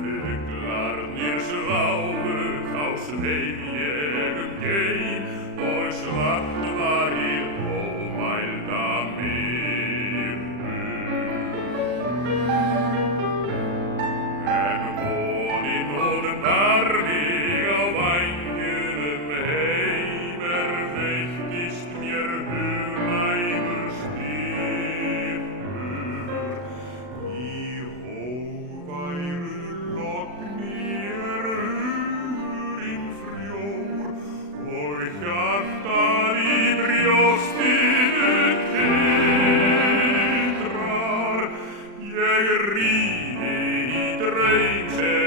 fuglarnir sváfu þá sveif ég geim og svart var í ómælda myrkur. En vonin og bar mig á vængjum heim veittist mér huglægur styrkur. Í hógværu logni hugurinn frjór og hjartað í brjóstinu titrar. Ég rýni í draum sem